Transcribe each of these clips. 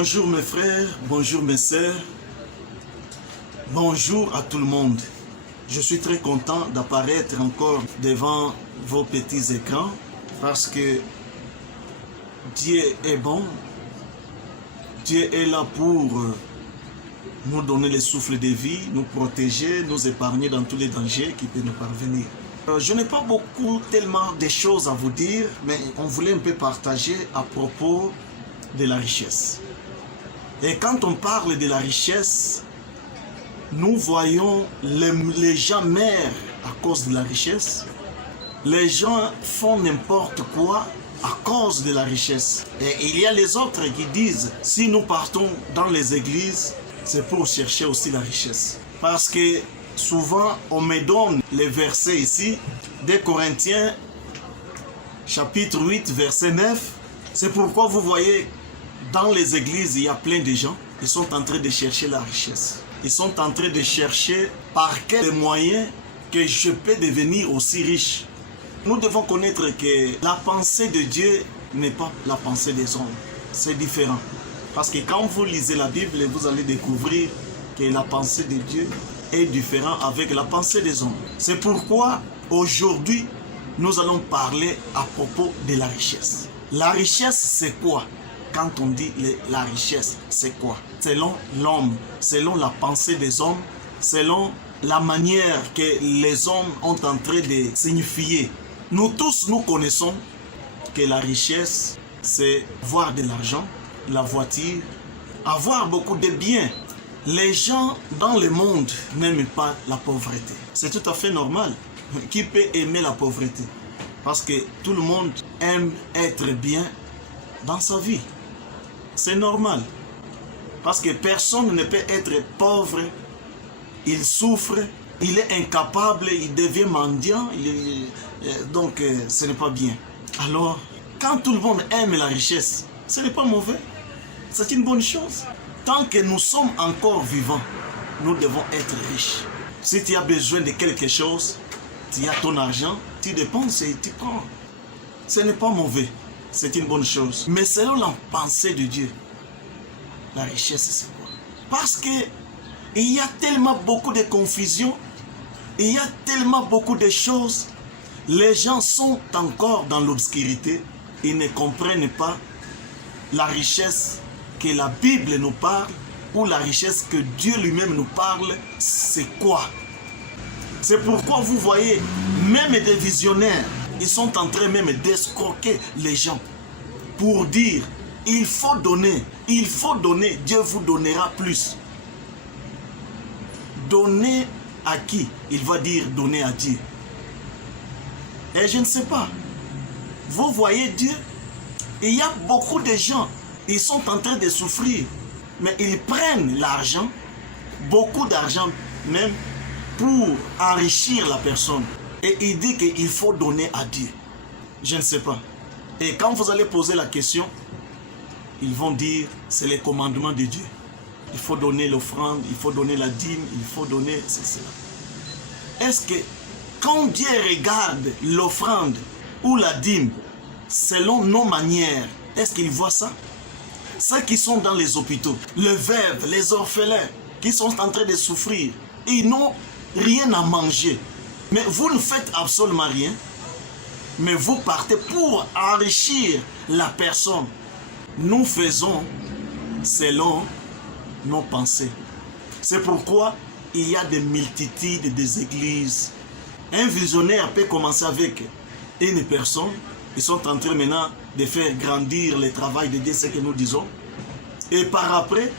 Bonjour mes frères, bonjour mes sœurs, bonjour à tout le monde. Je suis très content d'apparaître encore devant vos petits écrans parce que Dieu est bon. Dieu est là pour nous donner le souffle de vie, nous protéger, nous épargner dans tous les dangers qui peuvent nous parvenir. Je n'ai pas tellement de choses à vous dire, mais on voulait un peu partager à propos de la richesse. Et quand on parle de la richesse, nous voyons les gens meurent à cause de la richesse. Les gens font n'importe quoi à cause de la richesse. Et il y a les autres qui disent, si nous partons dans les églises, c'est pour chercher aussi la richesse. Parce que souvent, on me donne les versets ici, des Corinthiens, chapitre 8, verset 9. C'est pourquoi vous voyez, dans les églises, il y a plein de gens, ils sont en train de chercher la richesse. Ils sont en train de chercher par quels moyens que je peux devenir aussi riche. Nous devons connaître que la pensée de Dieu n'est pas la pensée des hommes. C'est différent. Parce que quand vous lisez la Bible, vous allez découvrir que la pensée de Dieu est différente avec la pensée des hommes. C'est pourquoi aujourd'hui, nous allons parler à propos de la richesse. La richesse, c'est quoi? Quand on dit la richesse, c'est quoi? Selon l'homme, selon la pensée des hommes, selon la manière que les hommes ont en train de signifier. Nous tous, nous connaissons que la richesse, c'est avoir de l'argent, la voiture, avoir beaucoup de biens. Les gens dans le monde n'aiment pas la pauvreté. C'est tout à fait normal. Qui peut aimer la pauvreté? Parce que tout le monde aime être bien dans sa vie. C'est normal. Parce que personne ne peut être pauvre. Il souffre, il est incapable, il devient mendiant. Donc, ce n'est pas bien. Alors, quand tout le monde aime la richesse, ce n'est pas mauvais. C'est une bonne chose. Tant que nous sommes encore vivants, nous devons être riches. Si tu as besoin de quelque chose, tu as ton argent, tu dépenses et tu prends. Ce n'est pas mauvais. C'est une bonne chose. Mais selon la pensée de Dieu, la richesse, c'est quoi? Parce que il y a tellement beaucoup de confusion, il y a tellement beaucoup de choses. Les gens sont encore dans l'obscurité. Ils ne comprennent pas la richesse que la Bible nous parle ou la richesse que Dieu lui-même nous parle. C'est quoi? C'est pourquoi vous voyez, même des visionnaires, ils sont en train même d'escroquer les gens pour dire, il faut donner, Dieu vous donnera plus. Donner à qui? Il va dire donner à Dieu. Et je ne sais pas. Vous voyez Dieu, il y a beaucoup de gens, ils sont en train de souffrir, mais ils prennent l'argent, beaucoup d'argent même, pour enrichir la personne. Et il dit qu'il faut donner à Dieu. Je ne sais pas. Et quand vous allez poser la question, ils vont dire, c'est les commandements de Dieu. Il faut donner l'offrande, il faut donner la dîme, il faut donner... C'est cela. Est-ce que quand Dieu regarde l'offrande ou la dîme, selon nos manières, est-ce qu'il voit ça? Ceux qui sont dans les hôpitaux, les veuves, les orphelins, qui sont en train de souffrir, ils n'ont rien à manger. Mais vous ne faites absolument rien. Mais vous partez pour enrichir la personne. Nous faisons selon nos pensées. C'est pourquoi il y a des multitudes des églises. Un visionnaire peut commencer avec une personne. Ils sont en train maintenant de faire grandir le travail de Dieu, ce que nous disons. Et par après,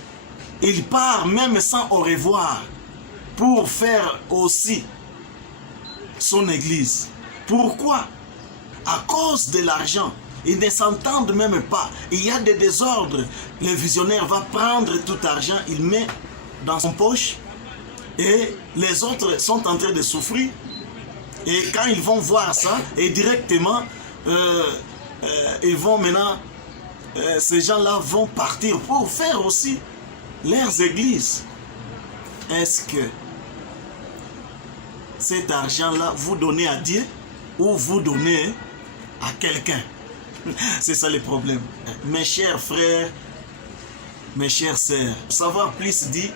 il part même sans au revoir pour faire aussi son église. Pourquoi? À cause de l'argent. Ils ne s'entendent même pas. Il y a des désordres. Le visionnaire va prendre tout l'argent, il met dans son poche et les autres sont en train de souffrir. Et quand ils vont voir ça, et directement, ils vont maintenant, ces gens-là vont partir pour faire aussi leurs églises. Est-ce que cet argent-là, vous donnez à Dieu ou vous donnez à quelqu'un? C'est ça le problème. Mes chers frères, mes chers sœurs. Savoir plus dit,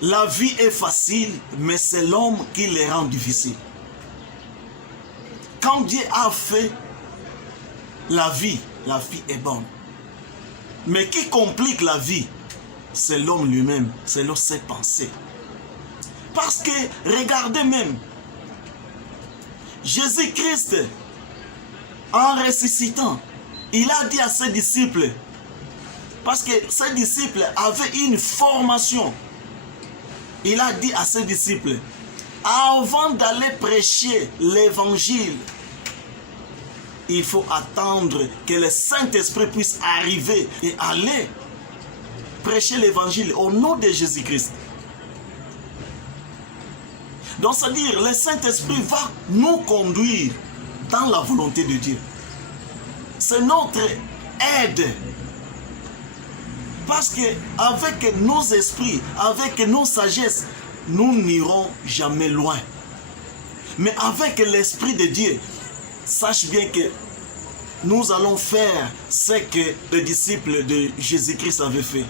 la vie est facile, mais c'est l'homme qui les rend difficiles. Quand Dieu a fait la vie est bonne. Mais qui complique la vie, c'est l'homme lui-même, c'est ses pensées. Parce que, regardez même, Jésus-Christ, en ressuscitant, il a dit à ses disciples, parce que ses disciples avaient une formation, il a dit à ses disciples, avant d'aller prêcher l'évangile, il faut attendre que le Saint-Esprit puisse arriver et aller prêcher l'évangile au nom de Jésus-Christ. Donc, c'est-à-dire, le Saint-Esprit va nous conduire dans la volonté de Dieu. C'est notre aide. Parce qu'avec nos esprits, avec nos sagesses, nous n'irons jamais loin. Mais avec l'Esprit de Dieu, sache bien que nous allons faire ce que les disciples de Jésus-Christ avaient fait.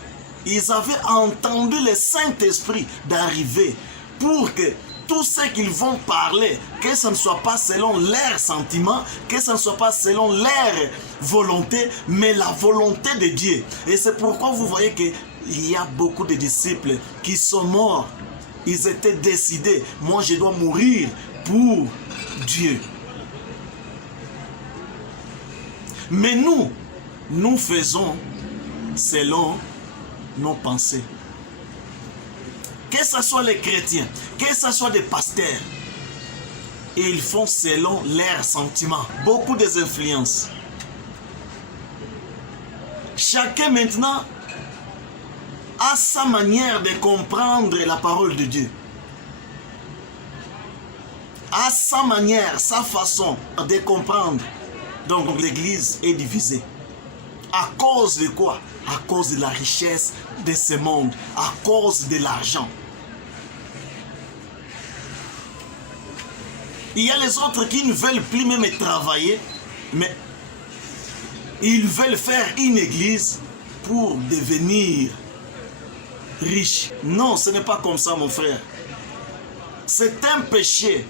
Ils avaient entendu le Saint-Esprit d'arriver pour que tout ce qu'ils vont parler, que ce ne soit pas selon leurs sentiments, que ce ne soit pas selon leur volonté, mais la volonté de Dieu. Et c'est pourquoi vous voyez qu'il y a beaucoup de disciples qui sont morts. Ils étaient décidés, moi je dois mourir pour Dieu. Mais nous faisons selon nos pensées. Que ce soit les chrétiens, que ce soit des pasteurs, ils font selon leurs sentiments. Beaucoup des influences. Chacun maintenant a sa manière de comprendre la parole de Dieu. A sa manière, sa façon de comprendre. Donc l'Église est divisée. À cause de quoi? À cause de la richesse de ce monde, à cause de l'argent. Il y a les autres qui ne veulent plus même travailler, mais ils veulent faire une église pour devenir riches. Non, ce n'est pas comme ça, mon frère. C'est un péché.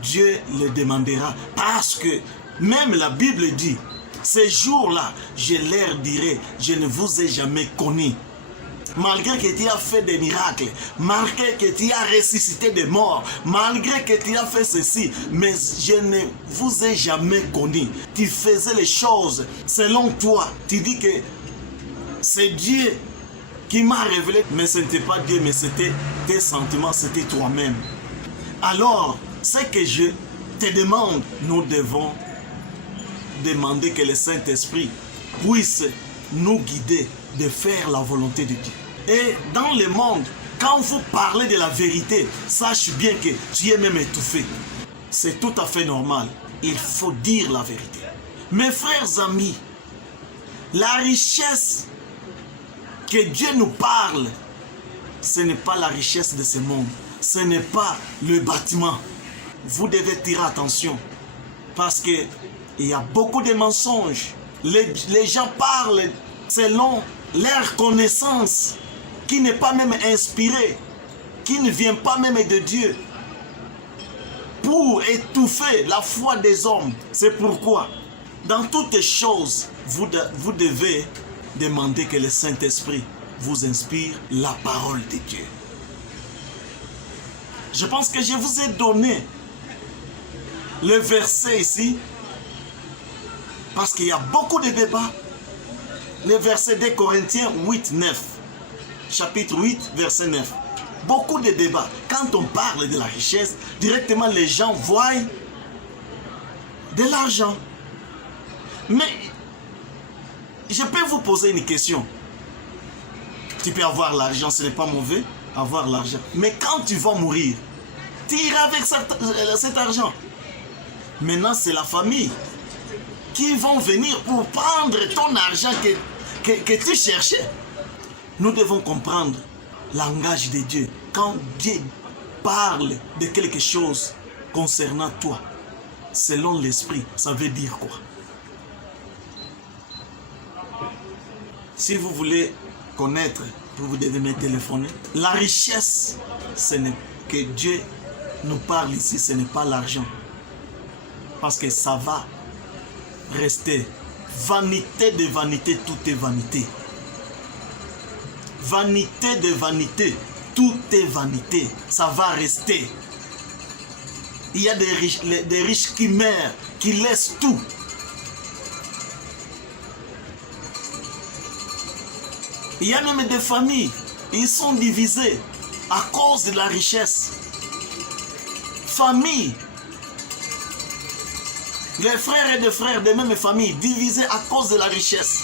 Dieu le demandera parce que même la Bible dit, ces jours-là, je leur dirai, je ne vous ai jamais connu. Malgré que tu as fait des miracles, malgré que tu as ressuscité des morts, malgré que tu as fait ceci, mais je ne vous ai jamais connu. Tu faisais les choses selon toi. Tu dis que c'est Dieu qui m'a révélé, mais ce n'était pas Dieu, mais c'était tes sentiments, c'était toi-même. Alors, ce que je te demande, nous devons demander que le Saint-Esprit puisse nous guider de faire la volonté de Dieu. Et dans le monde, quand vous parlez de la vérité, sache bien que tu es même étouffé. C'est tout à fait normal. Il faut dire la vérité. Mes frères amis, la richesse que Dieu nous parle, ce n'est pas la richesse de ce monde. Ce n'est pas le bâtiment. Vous devez tirer attention. Parce que il y a beaucoup de mensonges. Les gens parlent selon leur connaissance, qui n'est pas même inspirée, qui ne vient pas même de Dieu, pour étouffer la foi des hommes. C'est pourquoi, dans toutes les choses, vous devez demander que le Saint-Esprit vous inspire la parole de Dieu. Je pense que je vous ai donné le verset ici, parce qu'il y a beaucoup de débats. Le verset de Corinthiens 8, 9. Chapitre 8, verset 9. Beaucoup de débats. Quand on parle de la richesse, directement les gens voient de l'argent. Mais je peux vous poser une question. Tu peux avoir l'argent, ce n'est pas mauvais, avoir l'argent. Mais quand tu vas mourir, tu iras avec cet argent. Maintenant, c'est la famille qui vont venir pour prendre ton argent que tu cherchais. Nous devons comprendre le langage de Dieu. Quand Dieu parle de quelque chose concernant toi, selon l'esprit, ça veut dire quoi? Si vous voulez connaître, vous devez me téléphoner. La richesse, ce n'est que Dieu nous parle ici, ce n'est pas l'argent. Parce que ça va rester. Vanité de vanité, tout est vanité. Vanité de vanité, tout est vanité. Ça va rester. Il y a des riches qui meurent, qui laissent tout. Il y a même des familles, ils sont divisés à cause de la richesse. Famille, les frères et des frères de même famille, divisés à cause de la richesse.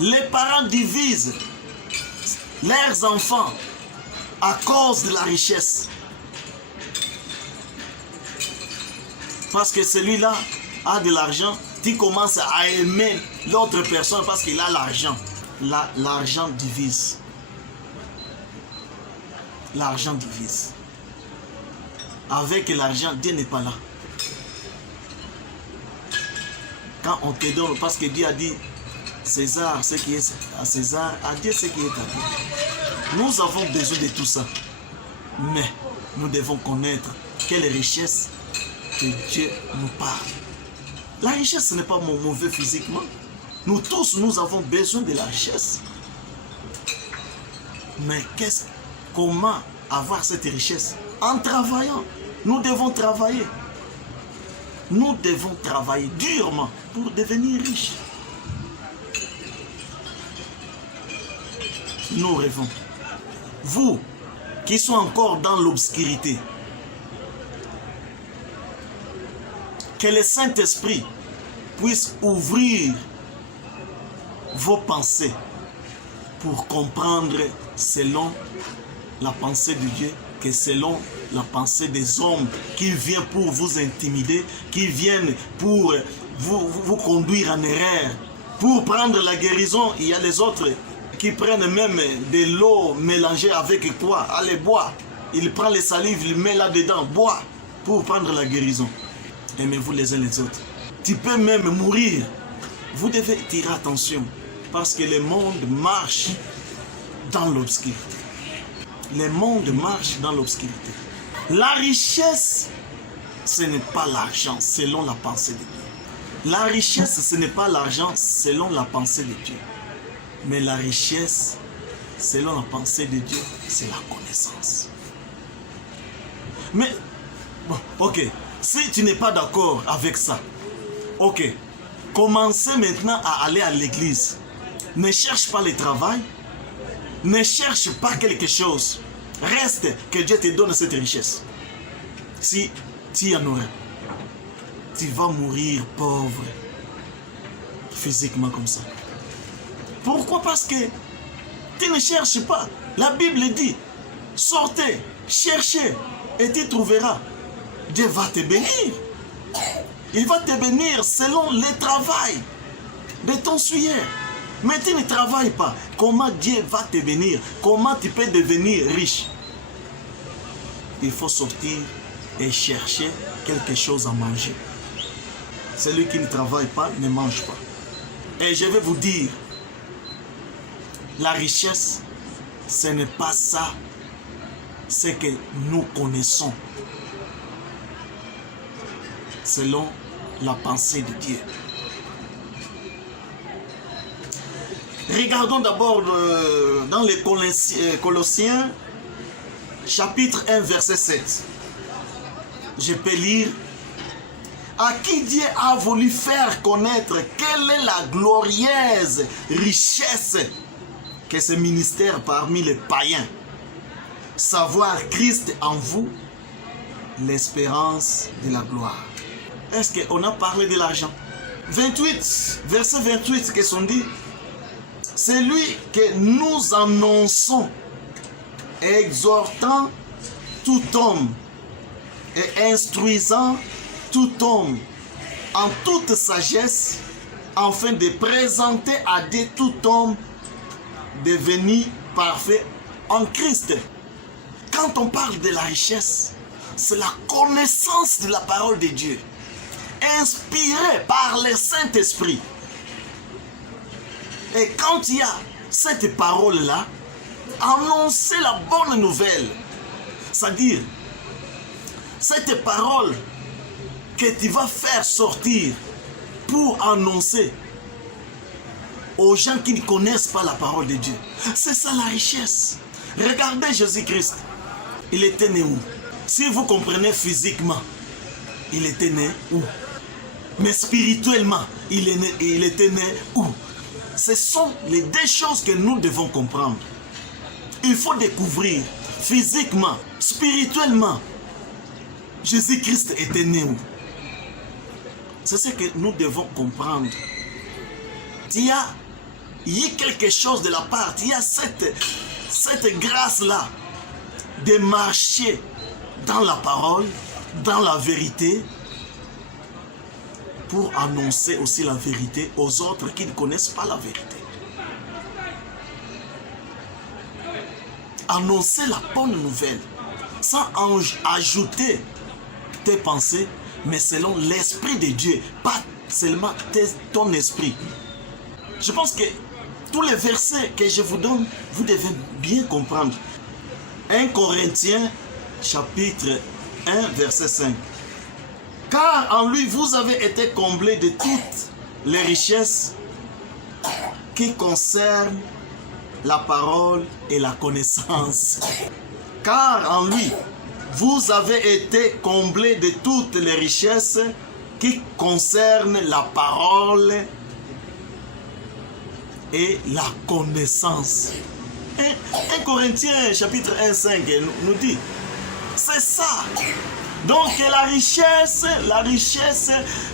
Les parents divisent leurs enfants à cause de la richesse. Parce que celui-là a de l'argent, tu commences à aimer l'autre personne parce qu'il a l'argent. L'argent divise. L'argent divise. Avec l'argent, Dieu n'est pas là. Quand on te donne, parce que Dieu a dit, César, ce qui est à César, à Dieu ce qui est à Dieu. Nous avons besoin de tout ça. Mais nous devons connaître quelle richesse que Dieu nous parle. La richesse, ce n'est pas mauvais physiquement. Nous tous, nous avons besoin de la richesse. Mais comment avoir cette richesse? En travaillant. Nous devons travailler. Nous devons travailler durement pour devenir riches. Nous rêvons. Vous qui sont encore dans l'obscurité, que le Saint-Esprit puisse ouvrir vos pensées pour comprendre selon la pensée de Dieu, que selon la pensée des hommes qui viennent pour vous intimider, qui viennent pour vous conduire en erreur, pour prendre la guérison. Il y a les autres qui prennent même de l'eau mélangée avec quoi? Allez, bois. Il prend les salives, il met là-dedans, bois, pour prendre la guérison. Aimez-vous les uns les autres. Tu peux même mourir. Vous devez tirer attention, parce que le monde marche dans l'obscurité. Le monde marche dans l'obscurité. La richesse, ce n'est pas l'argent selon la pensée de Dieu. La richesse, ce n'est pas l'argent selon la pensée de Dieu. Mais la richesse, selon la pensée de Dieu, c'est la connaissance. Mais, bon, ok, si tu n'es pas d'accord avec ça, ok, commencez maintenant à aller à l'église. Ne cherche pas le travail, ne cherche pas quelque chose. Reste que Dieu te donne cette richesse. Si tu en aurais, tu vas mourir pauvre, physiquement comme ça. Pourquoi? Parce que tu ne cherches pas. La Bible dit, sortez, cherchez et tu trouveras. Dieu va te bénir. Il va te bénir selon le travail de ton souillère. Mais tu ne travailles pas. Comment Dieu va te bénir? Comment tu peux devenir riche? Il faut sortir et chercher quelque chose à manger. Celui qui ne travaille pas ne mange pas. Et je vais vous dire, la richesse, ce n'est pas ça, ce que nous connaissons selon la pensée de Dieu. Regardons d'abord dans les Colossiens, chapitre 1, verset 7. Je peux lire. À qui Dieu a voulu faire connaître quelle est la glorieuse richesse que ce ministère parmi les païens. Savoir Christ en vous, l'espérance de la gloire. Est-ce qu'on a parlé de l'argent? 28, verset 28, qu'est-ce qu'on dit? C'est lui que nous annonçons, exhortant tout homme et instruisant tout homme en toute sagesse, afin de présenter à Dieu tout homme devenu parfait en Christ. Quand on parle de la richesse, c'est la connaissance de la parole de Dieu, inspirée par le Saint-Esprit. Et quand il y a cette parole-là, annoncer la bonne nouvelle. C'est-à-dire, cette parole que tu vas faire sortir pour annoncer aux gens qui ne connaissent pas la parole de Dieu. C'est ça la richesse. Regardez Jésus-Christ. Il était né où? Si vous comprenez physiquement, il était né où? Mais spirituellement, il était né où? Ce sont les deux choses que nous devons comprendre. Il faut découvrir physiquement, spirituellement, Jésus-Christ était né où? C'est ce que nous devons comprendre. Il y a quelque chose de la part, il y a cette grâce-là de marcher dans la parole, dans la vérité, pour annoncer aussi la vérité aux autres qui ne connaissent pas la vérité. Annoncer la bonne nouvelle, sans ajouter tes pensées, mais selon l'Esprit de Dieu, pas seulement ton esprit. Je pense que tous les versets que je vous donne, vous devez bien comprendre. 1 Corinthiens, chapitre 1, verset 5. Car en lui, vous avez été comblés de toutes les richesses qui concernent la parole et la connaissance. Car en lui, vous avez été comblés de toutes les richesses qui concernent la parole et la connaissance. 1 Corinthiens chapitre 1, 5 nous dit, c'est ça. Donc la richesse,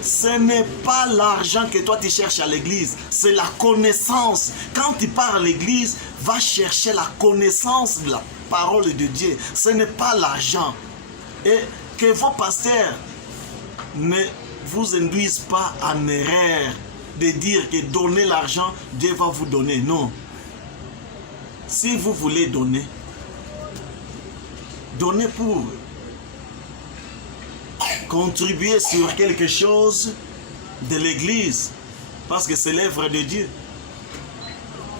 ce n'est pas l'argent que toi tu cherches à l'église, c'est la connaissance. Quand tu pars à l'église, va chercher la connaissance de la parole de Dieu. Ce n'est pas l'argent. Et que vos pasteurs ne vous induisent pas en erreur de dire que donner l'argent, Dieu va vous donner. Non. Si vous voulez donner, donnez pour contribuer sur quelque chose de l'église, parce que c'est l'œuvre de Dieu.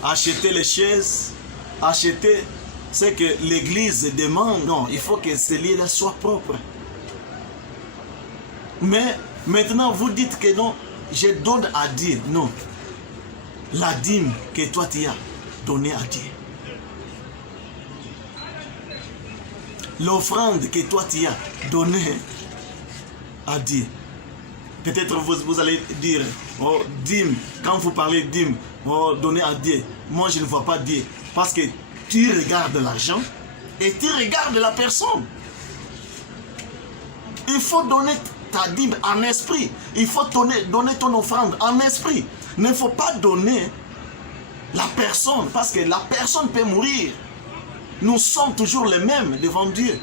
Acheter les chaises, acheter ce que l'église demande, non, il faut que ce lieu-là soit propre. Mais maintenant vous dites que non, je donne à Dieu. Non, la dîme que toi tu as donnée à Dieu, l'offrande que toi tu as donnée à Dieu. Peut-être vous allez dire, oh, dîme, quand vous parlez dîme, oh, donner à Dieu, moi je ne vois pas Dieu, parce que tu regardes l'argent et tu regardes la personne. Il faut donner ta dîme en esprit, il faut donner ton offrande en esprit. Il ne faut pas donner la personne, parce que la personne peut mourir. Nous sommes toujours les mêmes devant Dieu.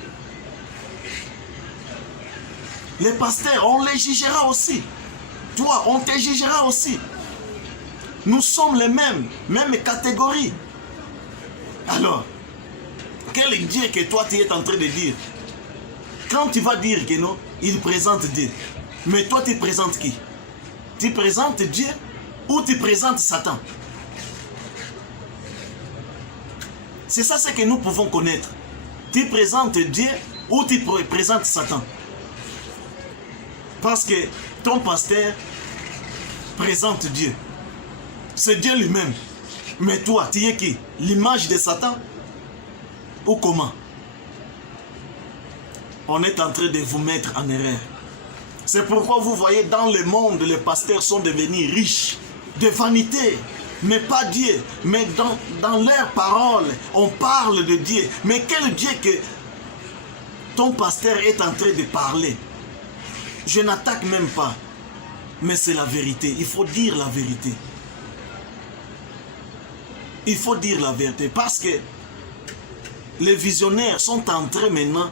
Les pasteurs, on les jugera aussi. Toi, on te jugera aussi. Nous sommes les mêmes, même catégorie. Alors, quel est Dieu que toi tu es en train de dire? Quand tu vas dire que non, il présente Dieu. Mais toi tu présentes qui? Tu présentes Dieu ou tu présentes Satan? C'est ça ce que nous pouvons connaître. Tu présentes Dieu ou tu présentes Satan? Parce que ton pasteur présente Dieu. C'est Dieu lui-même. Mais toi, tu es qui? L'image de Satan? Ou comment? On est en train de vous mettre en erreur. C'est pourquoi vous voyez dans le monde, les pasteurs sont devenus riches de vanité. Mais pas Dieu. Mais dans leurs paroles, on parle de Dieu. Mais quel Dieu que ton pasteur est en train de parler? Je n'attaque même pas. Mais c'est la vérité. Il faut dire la vérité. Il faut dire la vérité. Parce que les visionnaires sont en train maintenant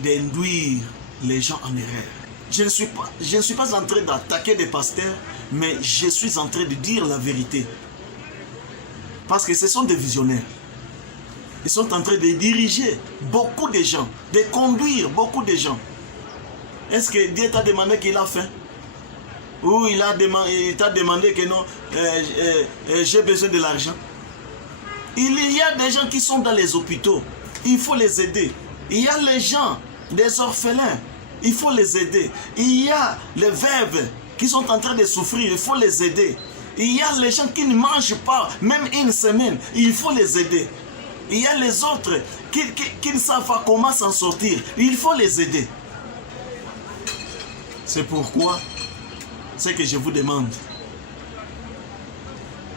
d'induire les gens en erreur. Je ne suis pas en train d'attaquer des pasteurs, mais je suis en train de dire la vérité. Parce que ce sont des visionnaires. Ils sont en train de diriger beaucoup de gens, de conduire beaucoup de gens. Est-ce que Dieu t'a demandé qu'il a fait? Ou il t'a demandé que non, j'ai besoin de l'argent. Il y a des gens qui sont dans les hôpitaux. Il faut les aider. Il y a les gens, des orphelins. Il faut les aider. Il y a les veuves qui sont en train de souffrir. Il faut les aider. Il y a les gens qui ne mangent pas, même une semaine. Il faut les aider. Il y a les autres qui ne savent pas comment s'en sortir. Il faut les aider. C'est pourquoi, ce que je vous demande,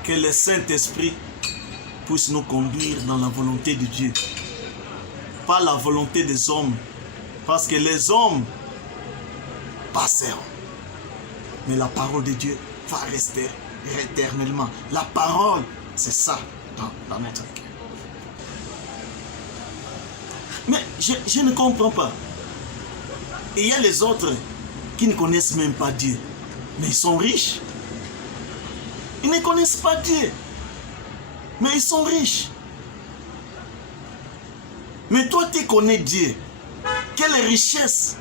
que le Saint-Esprit puisse nous conduire dans la volonté de Dieu. Pas la volonté des hommes. Parce que les hommes passeront. Mais la parole de Dieu va rester éternellement. La parole, c'est ça dans notre cœur. Mais je ne comprends pas. Il y a les autres qui ne connaissent même pas Dieu. Mais ils sont riches. Ils ne connaissent pas Dieu. Mais ils sont riches. Mais toi, tu connais Dieu. Quelle richesse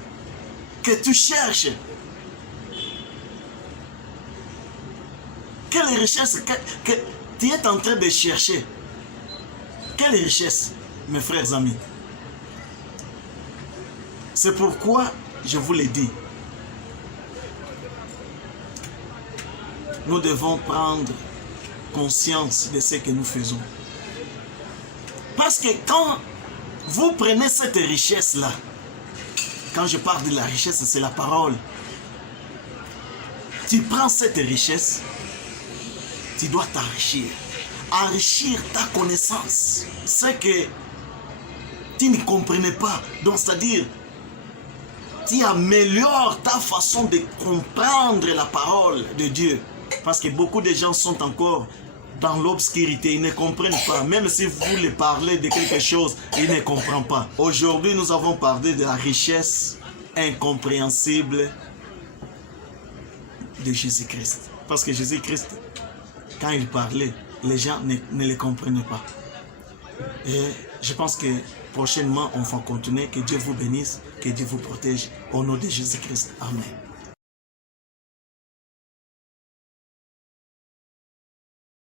que tu cherches. Quelle richesse que tu es en train de chercher. Quelle richesse, mes frères amis. C'est pourquoi je vous l'ai dit. Nous devons prendre conscience de ce que nous faisons. Parce que quand vous prenez cette richesse-là, quand je parle de la richesse, c'est la parole. Tu prends cette richesse, tu dois t'enrichir. Enrichir ta connaissance. Ce que tu ne comprenais pas. Donc, c'est-à-dire, tu améliores ta façon de comprendre la parole de Dieu. Parce que beaucoup de gens sont encore dans l'obscurité, ils ne comprennent pas. Même si vous les parlez de quelque chose, ils ne comprennent pas. Aujourd'hui, nous avons parlé de la richesse incompréhensible de Jésus-Christ. Parce que Jésus-Christ, quand il parlait, les gens ne le comprenaient pas. Et je pense que prochainement, on va continuer. Que Dieu vous bénisse, que Dieu vous protège. Au nom de Jésus-Christ. Amen.